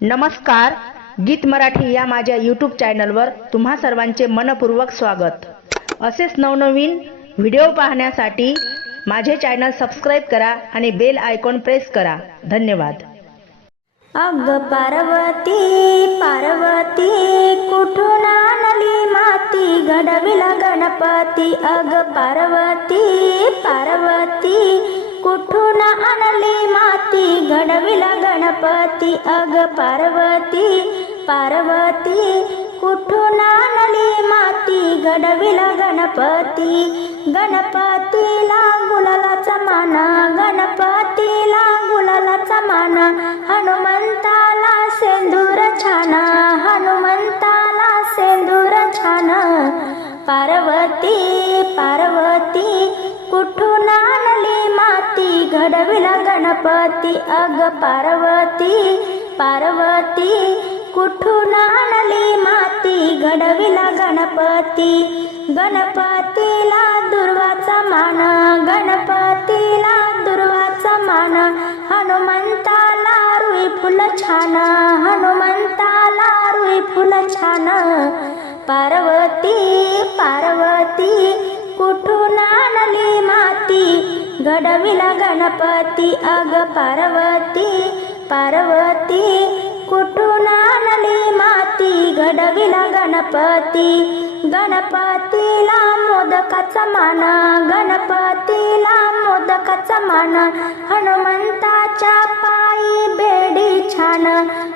नमस्कार गीत मराठी या माझ्या यूट्यूब चॅनलवर तुम्हा सर्वांचे मनपूर्वक स्वागत. असेच नवनवीन व्हिडिओ पाहण्यासाठी माझे चॅनल सबस्क्राईब करा आणि बेल आयकॉन प्रेस करा. धन्यवाद. अग पार्वती पार्वती कुठून आणली माती? घडविला गणपती. अग पार्वती पार्वती कुठून आणली माती? घडविला गणपती अग पार्वती. पार्वती कुठून आणली माती? घडविला गणपती. गणपतीला गुलालाचा माना. गणपतीला गुलालाचा माना. हनुमंताला सेंदूर छाना. हनुमंताला सेंदूर छाना. पार्वती पार्वती कुठून आणली माती घडविला गणपती अग पार्वती पार्वती कुठून आणली माती घडविला गणपती? गणपतीला दुर्वाचा मान गणपतीला दुर्वाचा मान हनुमंताला रुई फुल छान हनुमंताला रुई फुल छान पार्वती घडविला गणपती अग पार्वती पार्वती कुठून आणली माती? घडविला गणपती गणपतीला मोदकाचा मान गणपतीला मोदकाचा मान हनुमंताच्या पायी बेडी छान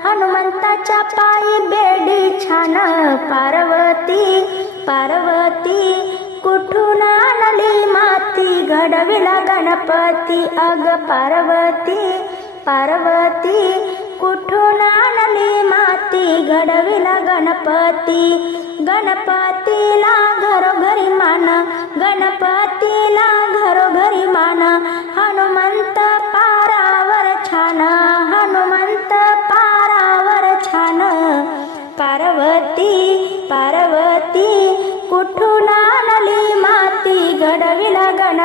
हनुमंताच्या पायी बेडी छान पार्वती पार्वती घडविला गणपती अग पार्वती पार्वती कुठून आणली माती? घडविला गणपती गणपती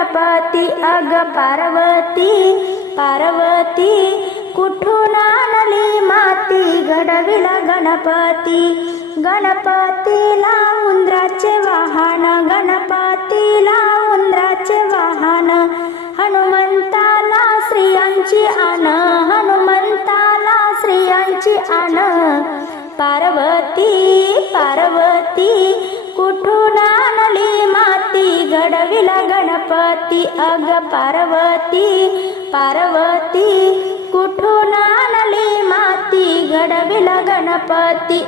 गणपती अग पार्वती पार्वती कुठून आणली माती? घडविला गणपती. गणपतीला उंदराचे वाहन गणपतीला उंदराचे वाहन. हनुमंताला स्त्रियांची आण हनुमंताला स्त्रियांची आण. पार्वती पार्वती कुठून घडविला गणपती अग पार्वती पार्वती कुठून आणली माती घडविला गणपती